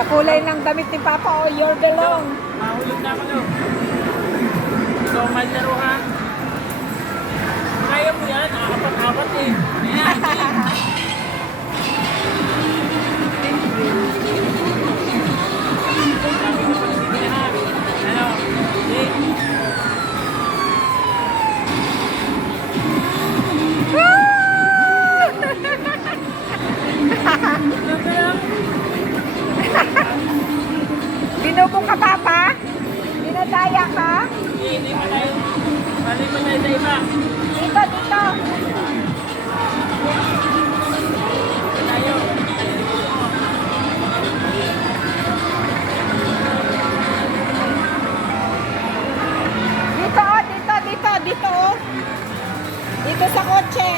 Kakulay ng damit ni Papa o your belong. Mahulog na ako, no? Ikaw maglaro, ha? Kaya mo yan, nakakapat-apat eh. Ayan, sabi ko pala sige na, ha? Ano? Sige. Binubong ka, Papa? Dinadaya ka? Hindi pa tayo. Balik pa tayo sa iba. Dito, dito. Tayo. Dito, oh, dito, dito, dito, oh. Dito sa kotse.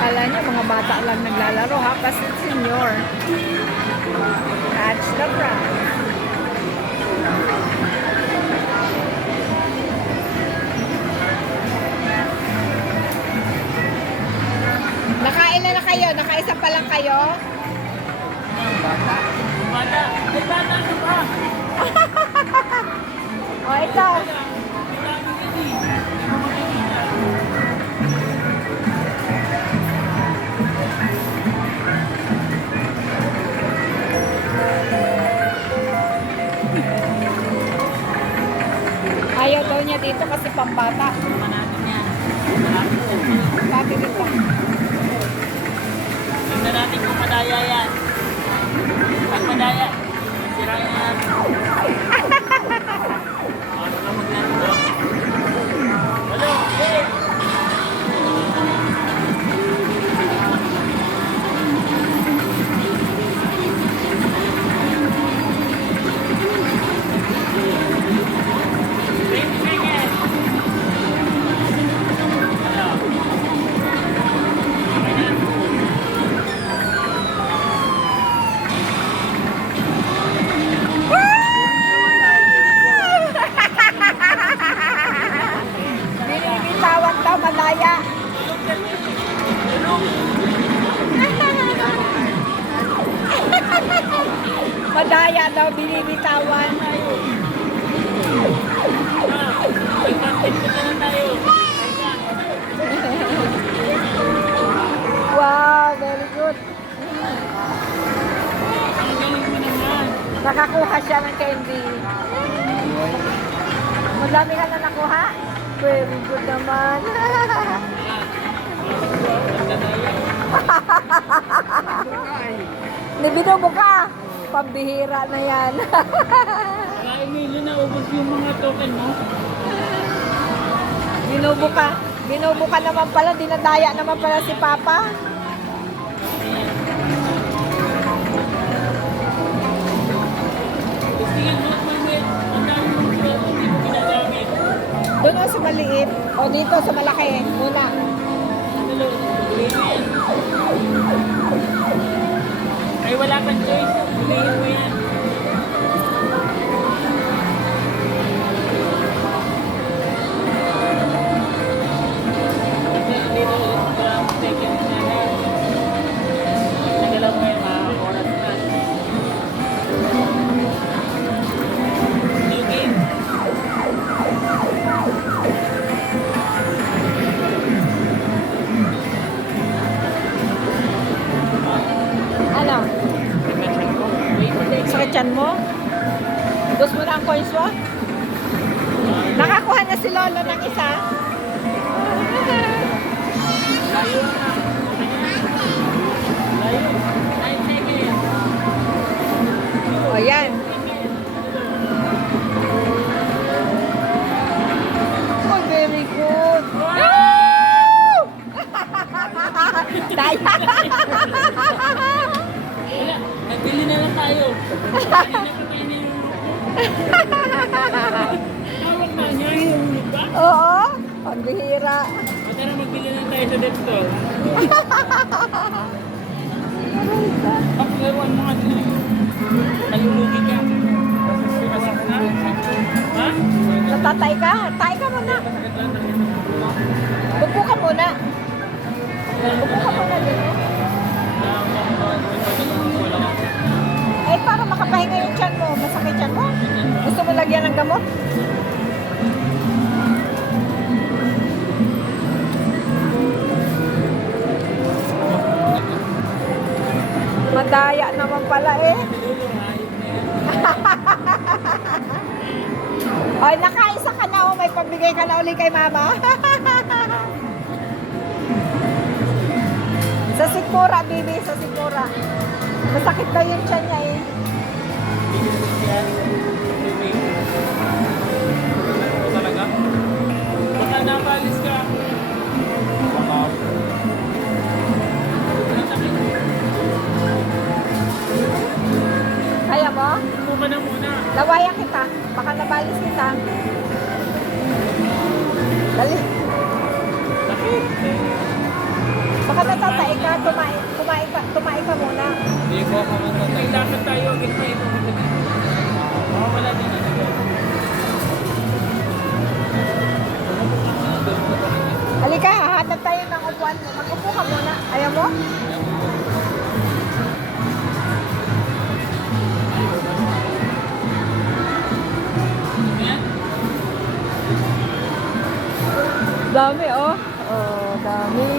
Kala niyo, mga bata lang naglalaro, ha? Kasi senior. Catch the prize. Nakain na kayo? Nakaisa pa lang kayo? Bata. Ay, bata ka pa. O, ikaw. Ayaw daw niya dito kasi pambata. Manatong yan. Sabi dito. Tingnan natin kung madaya yan. Pag madaya, sira yan. Ano ka maglaro? Hello, hey! Binibitawan daw madaya. Madaya daw binibitawan. Wow, very good. Ang galing mo naman. Nakakuha siya ng candy. Madami ka na nakuha? Very good naman. Nibinubo ka. Pambihira na yan. Kaya Emilio, naubos yung mga token mo. Binubo ka. Binubo ka naman pala. Dinadaya naman pala si Papa. Tingin mo, ang dami mong sweldo, hindi mo ginagamit. Doon o sa maliit. O dito sa malaki. Muna. Hello, Emilio. Ay, wala kang choice. Hulihin mo yan. Dito, walang seconds na na. Nagalaw mo yan, mga oras na. New game. Ano? Sakit yan mo? Gusto mo na ang coins mo? Nakakuha na si Lolo ng isa. Layo na. Layo. 9 seconds. O yan. Oh, very good. Woo! Daya. Wala, nagbili na lang tayo. Kanina pa tayo na yung... Hawak na niya yung ba? Oo. Pambihira. O tara, magbili na tayo sa deep store. Paklaruan mo nga din. Malulugi ka. Masak na. Ha? Tatay ka? Tay ka muna. Masakit lang ng ito. Upo ka muna. Upo ka muna dito. Eh, para makapahinga yung tiyan mo. Masakit tiyan mo. Gusto mo lagyan ng gamot? Madaya naman pala eh. Ay, nakaisa ka na o may pambigay ka na uli kay mama. Sa Sikmura, bibi, sa Sikmura. Masakit daw yung tiyan niya eh. Talaga? Baka napalis ka. Baka. Kaya mo? Puma na muna. Lawayan kita. Baka nabalis kita. Dali. Sakit. Baka natatay ka. Tumae ka muna. Hindi ko ako matatay. Lakad tayo. Ito. Wala din ito. Halika, hahanap tayo ng upuan mo. Mag-upo ka muna. Ayaw mo? Dami, oh. Oh, dami.